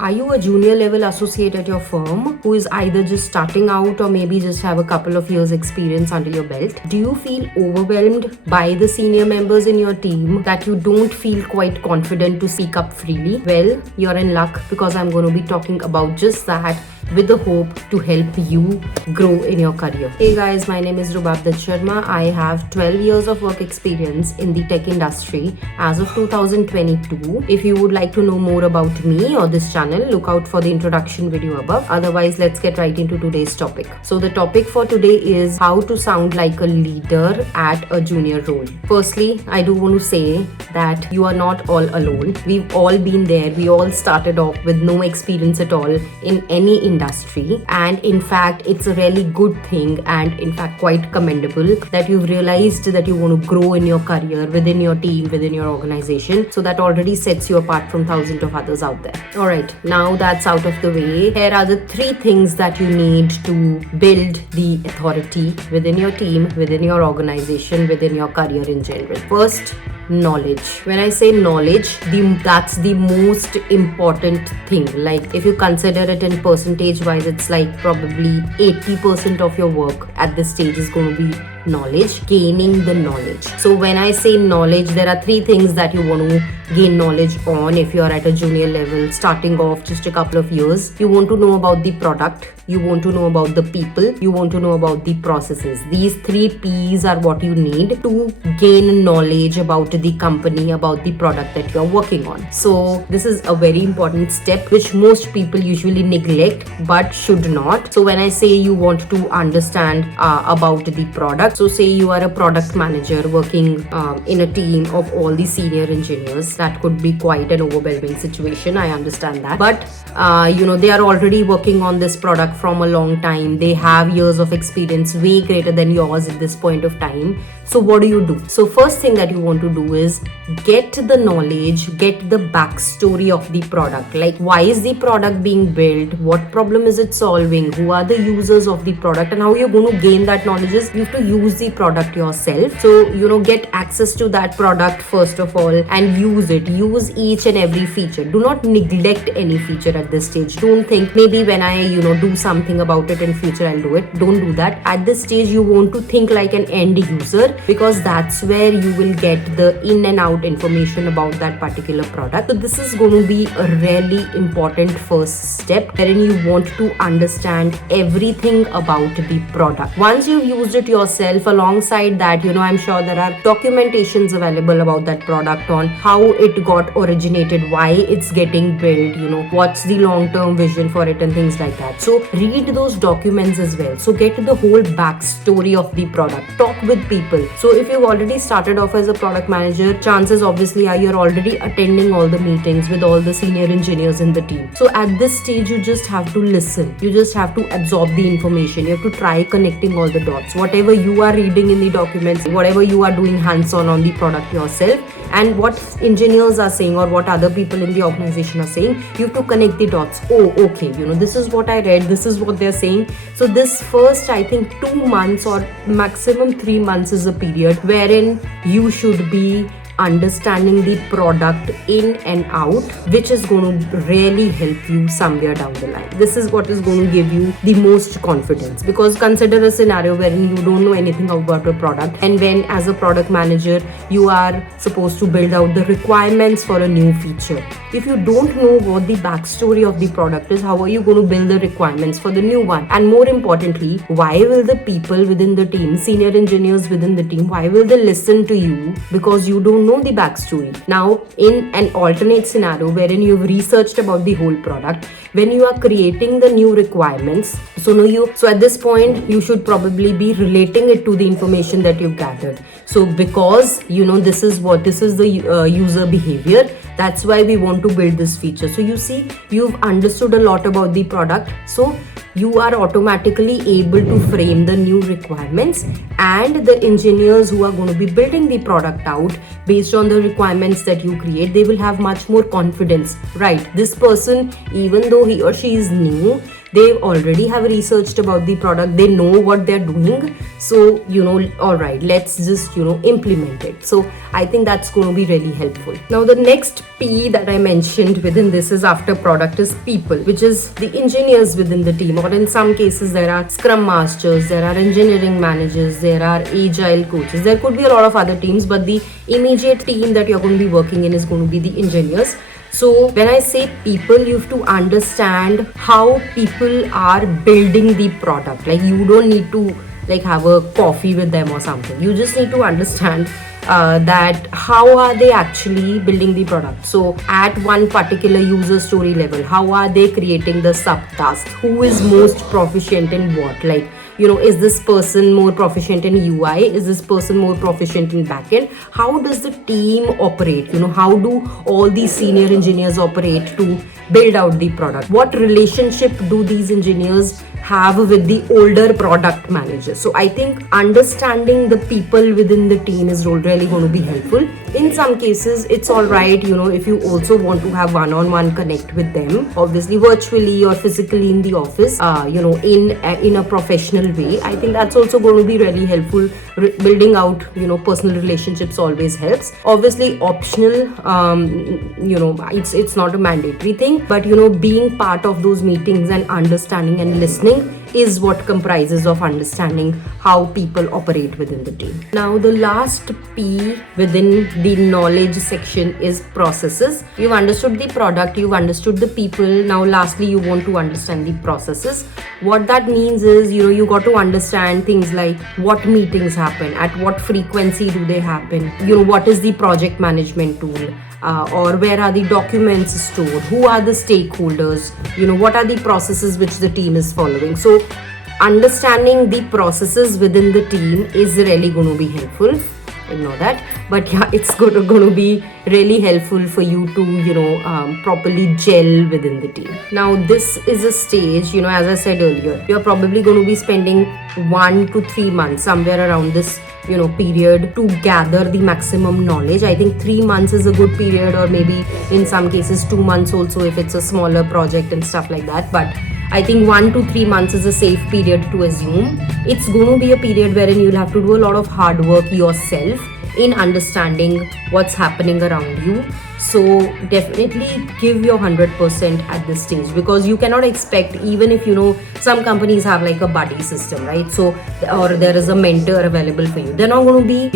Are you a junior level associate at your firm who is either just starting out or maybe just have a couple of years experience under your belt? Do you feel overwhelmed by the senior members in your team that you don't feel quite confident to speak up freely? Well, you're in luck because I'm going to be talking about just that with the hope to help you grow in your career. Hey guys, my name is Rubabdat Sharma. I have 12 years of work experience in the tech industry as of 2022. If you would like to know more about me or this channel, look out for the introduction video above. Otherwise, let's get right into today's topic. So the topic for today is how to sound like a leader at a junior role. Firstly, I do want to say that you are not all alone. We've all been there. We all started off with no experience at all in any industry, and in fact it's a really good thing and in fact quite commendable that you've realized that you want to grow in your career, within your team, within your organization. So that already sets you apart from thousands of others out there. Alright, now that's out of the way, here are the 3 things that you need to build the authority within your team, within your organization, within your career in general. First, knowledge. When I say knowledge, that's the most important thing. Like if you consider it in percentage wise, it's like probably 80% of your work at this stage is going to be knowledge, gaining the knowledge. So when I say knowledge, there are 3 things that you want to gain knowledge on. If you are at a junior level, starting off just a couple of years, you want to know about the product, you want to know about the people, you want to know about the processes. These 3 P's are what you need to gain knowledge about the company, about the product that you're working on. So this is a very important step which most people usually neglect but should not. So when I say you want to understand about the product, so say you are a product manager working in a team of all the senior engineers, that could be quite an overwhelming situation. I understand that. But they are already working on this product from a long time. They have years of experience way greater than yours at this point of time. So what do you do? So first thing that you want to do is get the knowledge, get the backstory of the product. Like why is the product being built? What problem is it solving? Who are the users of the product? And how you're going to gain that knowledge is you have to use the product yourself. So, get access to that product first of all and use it. Use each and every feature. Do not neglect any feature at this stage. Don't think maybe when I, do something about it in future, I'll do it. Don't do that. At this stage, you want to think like an end user, because that's where you will get the in and out information about that particular product. So this is going to be a really important first step wherein you want to understand everything about the product. Once you've used it yourself, alongside that, I'm sure there are documentations available about that product on how it got originated, why it's getting built, what's the long-term vision for it and things like that. So read those documents as well. So get the whole backstory of the product. Talk with people. So if you've already started off as a product manager, chances obviously are you're already attending all the meetings with all the senior engineers in the team. So at this stage, you just have to listen. You just have to absorb the information. You have to try connecting all the dots. Whatever you are reading in the documents, whatever you are doing hands-on the product yourself, and what engineers are saying or what other people in the organization are saying, you have to connect the dots. Oh, okay, this is what I read, this is what they're saying. So this first, I think 2 months or maximum 3 months is a period wherein you should be understanding the product in and out, which is going to really help you somewhere down the line. This is what is going to give you the most confidence, because consider a scenario wherein you don't know anything about a product, and when as a product manager you are supposed to build out the requirements for a new feature. If you don't know what the backstory of the product is, how are you going to build the requirements for the new one? And more importantly, why will the people within the team, senior engineers within the team, why will they listen to you? Because you don't know the backstory. Now, in an alternate scenario wherein you've researched about the whole product, when you are creating the new requirements, so at this point you should probably be relating it to the information that you've gathered. So because this is the user behavior, that's why we want to build this feature. So you see, you've understood a lot about the product, so you are automatically able to frame the new requirements, and the engineers who are going to be building the product out based on the requirements that you create, they will have much more confidence. Right, this person, even though he or she is new, they already have researched about the product, they know what they're doing. So, all right, let's just, implement it. So I think that's going to be really helpful. Now, the next P that I mentioned within this is after product is people, which is the engineers within the team, or in some cases, there are scrum masters, there are engineering managers, there are agile coaches, there could be a lot of other teams, but the immediate team that you're going to be working in is going to be the engineers. So when I say people, you have to understand how people are building the product. Like, you don't need to have a coffee with them or something. You just need to understand that how are they actually building the product. So at one particular user story level, how are they creating the subtasks? Who is most proficient in what? Like, is this person more proficient in UI? Is this person more proficient in backend? How does the team operate? How do all these senior engineers operate to build out the product? What relationship do these engineers have with the older product managers? So I think understanding the people within the team is really going to be helpful. In some cases, it's all right, if you also want to have one-on-one connect with them, obviously virtually or physically in the office, in a professional way. I think that's also going to be really helpful. Building out, personal relationships always helps. Obviously optional, it's not a mandatory thing, but being part of those meetings and understanding and listening is what comprises of understanding how people operate within the team. Now, the last P within the knowledge section is processes. You've understood the product, you've understood the people. Now, lastly, you want to understand the processes. What that means is, you got to understand things like what meetings happen, at what frequency do they happen, what is the project management tool, or where are the documents stored, who are the stakeholders, what are the processes which the team is following. So understanding the processes within the team is really going to be helpful. Ignore that, but yeah, it's going to be really helpful for you to properly gel within the team. Now, this is a stage, as I said earlier, you're probably going to be spending 1 to 3 months somewhere around this period to gather the maximum knowledge. I think 3 months is a good period, or maybe in some cases 2 months also if it's a smaller project and stuff like that. But I think 1 to 3 months is a safe period to assume. It's going to be a period wherein you'll have to do a lot of hard work yourself in understanding what's happening around you. So definitely give your 100% at this stage, because you cannot expect, even if some companies have like a buddy system, right? So, or there is a mentor available for you, they're not going to be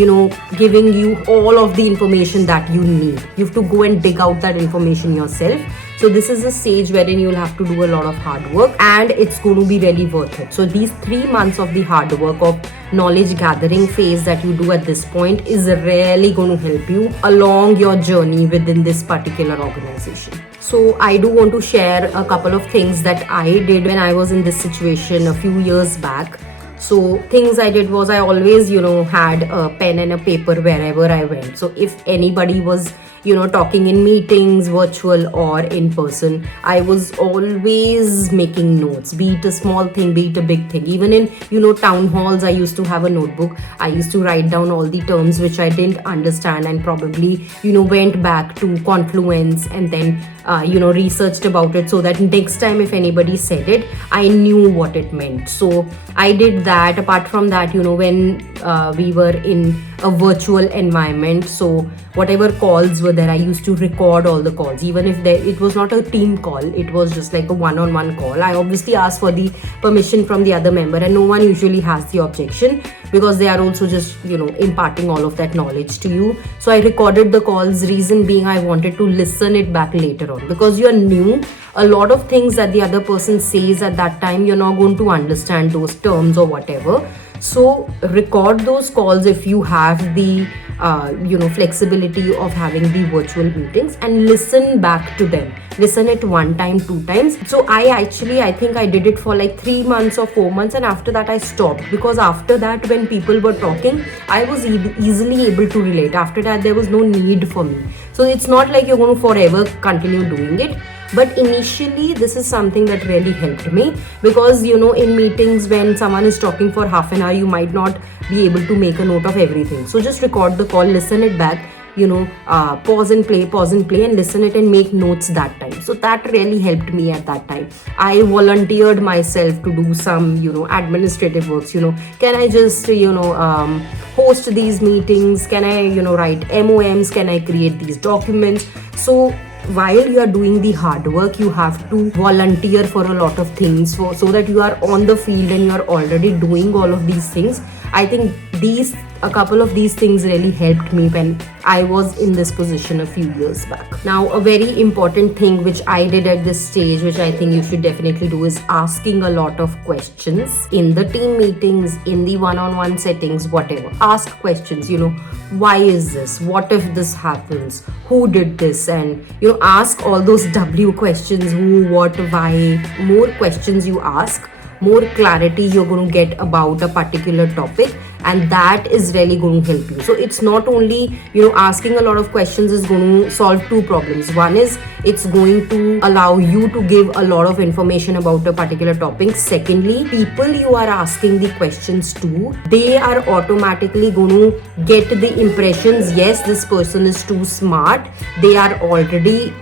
giving you all of the information that you need. You have to go and dig out that information yourself. So this is a stage wherein you'll have to do a lot of hard work, and it's going to be really worth it. So these 3 months of the hard work of knowledge gathering phase that you do at this point is really going to help you along your journey within this particular organization. So I do want to share a couple of things that I did when I was in this situation a few years back. So things I did was, I always, had a pen and a paper wherever I went. So if anybody was, talking in meetings, virtual or in person, I was always making notes, be it a small thing, be it a big thing. Even in, town halls, I used to have a notebook. I used to write down all the terms which I didn't understand, and probably, went back to Confluence and then, researched about it, so that next time if anybody said it, I knew what it meant. So I did that. Apart from that, when we were in a virtual environment, so whatever calls were there, I used to record all the calls. Even if it was not a team call, it was just like a one-on-one call, I obviously asked for the permission from the other member, and no one usually has the objection, because they are also just imparting all of that knowledge to you. So I recorded the calls, reason being I wanted to listen it back later on, because you're new. A lot of things that the other person says at that time, you're not going to understand those terms or whatever. So record those calls if you have the flexibility of having the virtual meetings, and listen back to them. Listen it 1 time, 2 times. So I think I did it for like 3 months or 4 months, and after that I stopped, because after that, when people were talking, I was easily able to relate. After that, there was no need for me. So it's not like you're going to forever continue doing it. But initially, this is something that really helped me, because, in meetings, when someone is talking for half an hour, you might not be able to make a note of everything. So just record the call, listen it back, pause and play and listen it and make notes that time. So that really helped me at that time. I volunteered myself to do some administrative works. Can I just host these meetings? Can I write MOMs? Can I create these documents? So while you are doing the hard work, you have to volunteer for a lot of things so that you are on the field and you are already doing all of these things. I think a couple of these things really helped me when I was in this position a few years back. Now, a very important thing which I did at this stage, which I think you should definitely do, is asking a lot of questions in the team meetings, in the one-on-one settings, whatever. Ask questions, why is this? What if this happens? Who did this? And, ask all those W questions, who, what, why. More questions you ask, more clarity you're going to get about a particular topic, and that is really going to help you. So it's not only asking a lot of questions is going to solve two problems. One is it's going to allow you to give a lot of information about a particular topic. Secondly, people you are asking the questions to, they are automatically going to get the impressions, yes, this person is too smart. They are already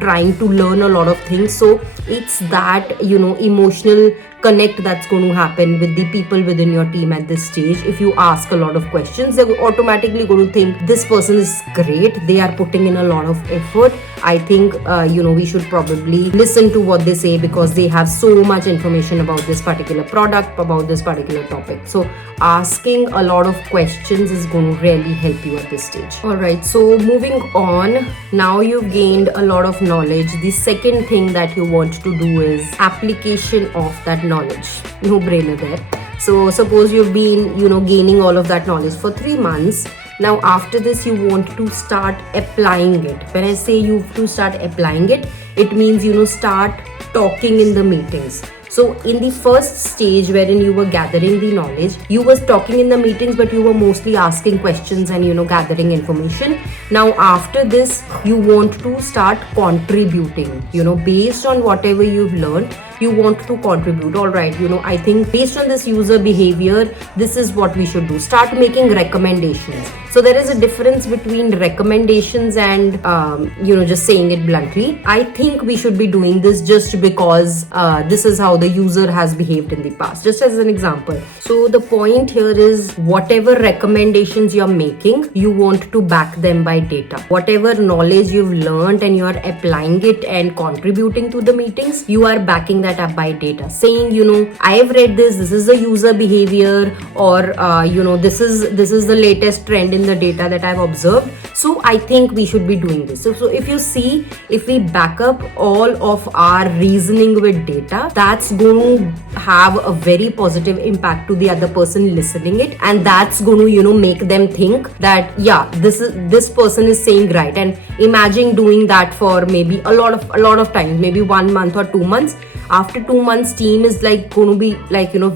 trying to learn a lot of things. So it's that emotional connect that's going to happen with the people within your team at this stage. If you ask a lot of questions, they're automatically going to think this person is great, they are putting in a lot of effort. I think we should probably listen to what they say, because they have so much information about this particular product, about this particular topic. So asking a lot of questions is going to really help you at this stage. Alright, so moving on, now you've gained a lot of knowledge. The second thing that you want to do is application of that knowledge. No brainer there. So suppose you've been gaining all of that knowledge for 3 months. Now after this you want to start applying it. When I say you have to start applying it, it means start talking in the meetings. So in the first stage wherein you were gathering the knowledge, you were talking in the meetings, but you were mostly asking questions and gathering information. Now after this you want to start contributing, based on whatever you've learned. You want to contribute. All right, I think based on this user behavior, this is what we should do. Start making recommendations. So there is a difference between recommendations and just saying it bluntly. I think we should be doing this just because this is how the user has behaved in the past, just as an example. So the point here is, whatever recommendations you're making, you want to back them by data. Whatever knowledge you've learned and you are applying it and contributing to the meetings, you are backing that up by data, saying I have read this is the user behavior, or this is the latest trend in the data that I've observed, so I think we should be doing this. So if you see, if we back up all of our reasoning with data, that's going to have a very positive impact to the other person listening it, and that's going to make them think that this person is saying right. And imagine doing that for maybe a lot of times, maybe 1 month or 2 months. After 2 months, team is going to be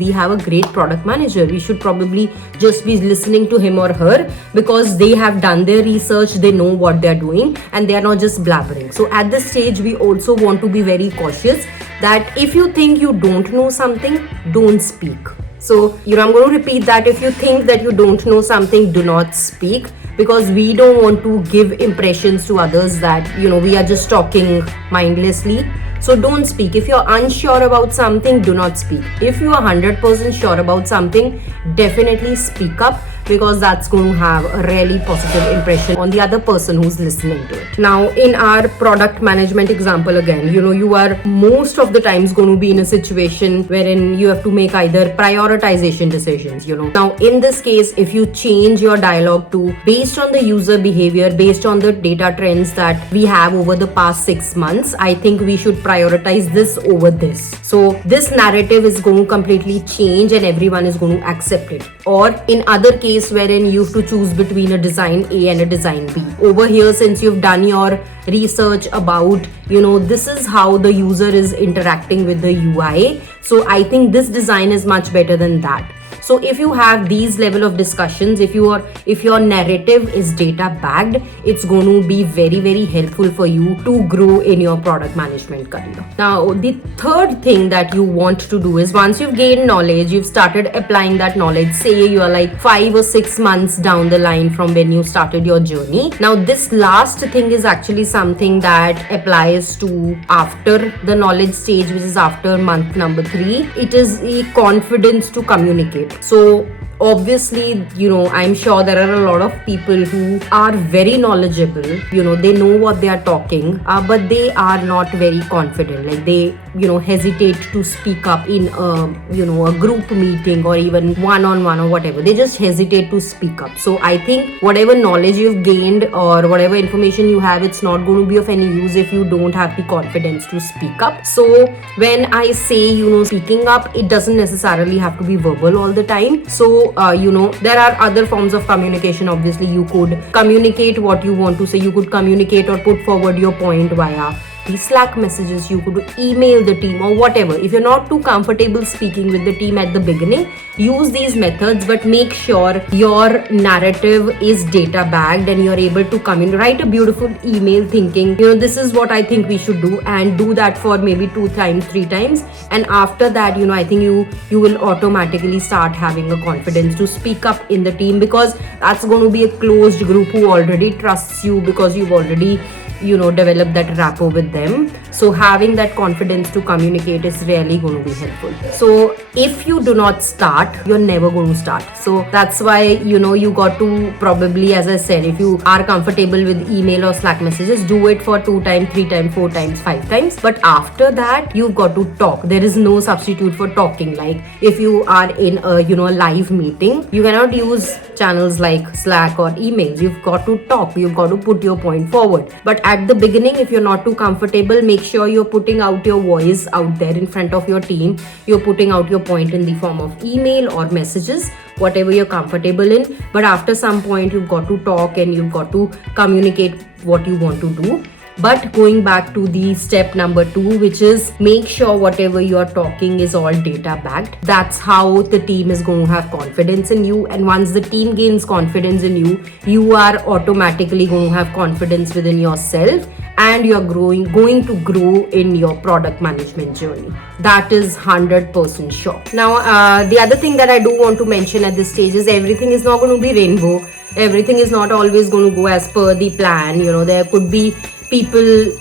we have a great product manager, we should probably just be listening to him or her, because they have done their research, they know what they're doing, and they are not just blabbering. So at this stage, we also want to be very cautious that if you think you don't know something, don't speak. So I'm going to repeat that. If you think that you don't know something, do not speak, because we don't want to give impressions to others that we are just talking mindlessly. So don't speak. If you're unsure about something, do not speak. If you are 100% sure about something, definitely speak up, because that's going to have a really positive impression on the other person who's listening to it. Now, in our product management example again, you are most of the times going to be in a situation wherein you have to make either prioritization decisions, Now, in this case, if you change your dialogue to based on the user behavior, based on the data trends that we have over the past 6 months, I think we should prioritize this over this. So this narrative is going to completely change and everyone is going to accept it. Or in other case, wherein you have to choose between a design A and a design B. Over here, since you've done your research about, this is how the user is interacting with the UI. So I think this design is much better than that. So if you have these level of discussions, if your narrative is data backed, it's going to be very, very helpful for you to grow in your product management career. Now, the third thing that you want to do is, once you've gained knowledge, you've started applying that knowledge, say you are like 5 or 6 months down the line from when you started your journey. Now, this last thing is actually something that applies to after the knowledge stage, which is after month number 3. It is a confidence to communicate. So obviously, I'm sure there are a lot of people who are very knowledgeable, they know what they are talking, but they are not very confident. Like they, hesitate to speak up in a group meeting or even one-on-one or whatever. They just hesitate to speak up. So I think whatever knowledge you've gained or whatever information you have, it's not going to be of any use if you don't have the confidence to speak up. So when I say, speaking up, it doesn't necessarily have to be verbal all the time. So there are other forms of communication. Obviously, you could communicate what you want to say. You could communicate or put forward your point via the Slack messages. You could email the team or whatever. If you're not too comfortable speaking with the team at the beginning, use these methods, but make sure your narrative is data backed and you're able to write a beautiful email thinking, this is what I think we should do, and do that for maybe 2 times, 3 times. And after that, I think you will automatically start having a confidence to speak up in the team, because that's going to be a closed group who already trusts you because you've already develop that rapport with them. So having that confidence to communicate is really going to be helpful. So if you do not start, you're never going to start. So that's why, you got to probably, as I said, if you are comfortable with email or Slack messages, do it for 2 times, 3 times, 4 times, 5 times. But after that, you've got to talk. There is no substitute for talking. Like if you are in a, a live meeting, you cannot use channels like Slack or emails. You've got to talk. You've got to put your point forward. But at the beginning, if you're not too comfortable, make sure you're putting out your voice out there in front of your team. You're putting out your point in the form of email or messages, whatever you're comfortable in. But after some point, you've got to talk and you've got to communicate what you want to do. But going back to the step number 2, which is make sure whatever you are talking is all data backed. That's how the team is going to have confidence in you. And once the team gains confidence in you, you are automatically going to have confidence within yourself, and you're going to grow in your product management journey. That is 100% sure. Now, the other thing that I do want to mention at this stage is everything is not going to be rainbow. Everything is not always going to go as per the plan. There could be people,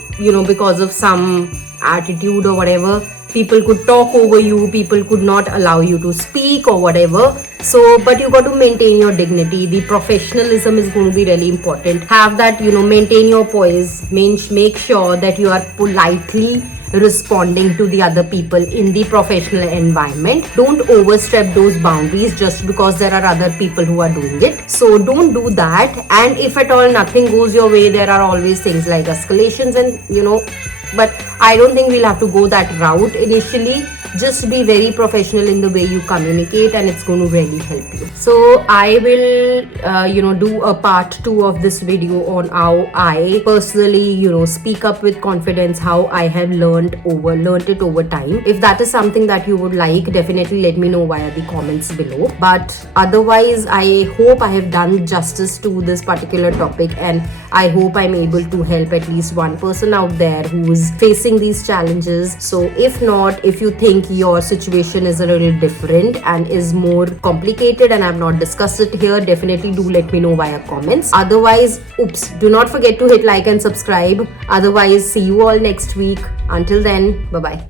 because of some attitude or whatever, people could talk over you, people could not allow you to speak or whatever. So, but you got to maintain your dignity. The professionalism is going to be really important. Have that, maintain your poise. Make sure that you are politely responding to the other people in the professional environment. Don't overstep those boundaries just because there are other people who are doing it. So don't do that. And if at all nothing goes your way, there are always things like escalations and but I don't think we'll have to go that route initially. Just be very professional in the way you communicate, and it's going to really help you. So I will, do a part 2 of this video on how I personally, speak up with confidence, how I have learned it over time. If that is something that you would like, definitely let me know via the comments below. But otherwise, I hope I have done justice to this particular topic, and I hope I'm able to help at least one person out there who is facing these challenges. So if not, if you think your situation is a little different and is more complicated and I've not discussed it here, definitely do let me know via comments. Otherwise, do not forget to hit like and subscribe. Otherwise, see you all next week. Until then, bye-bye.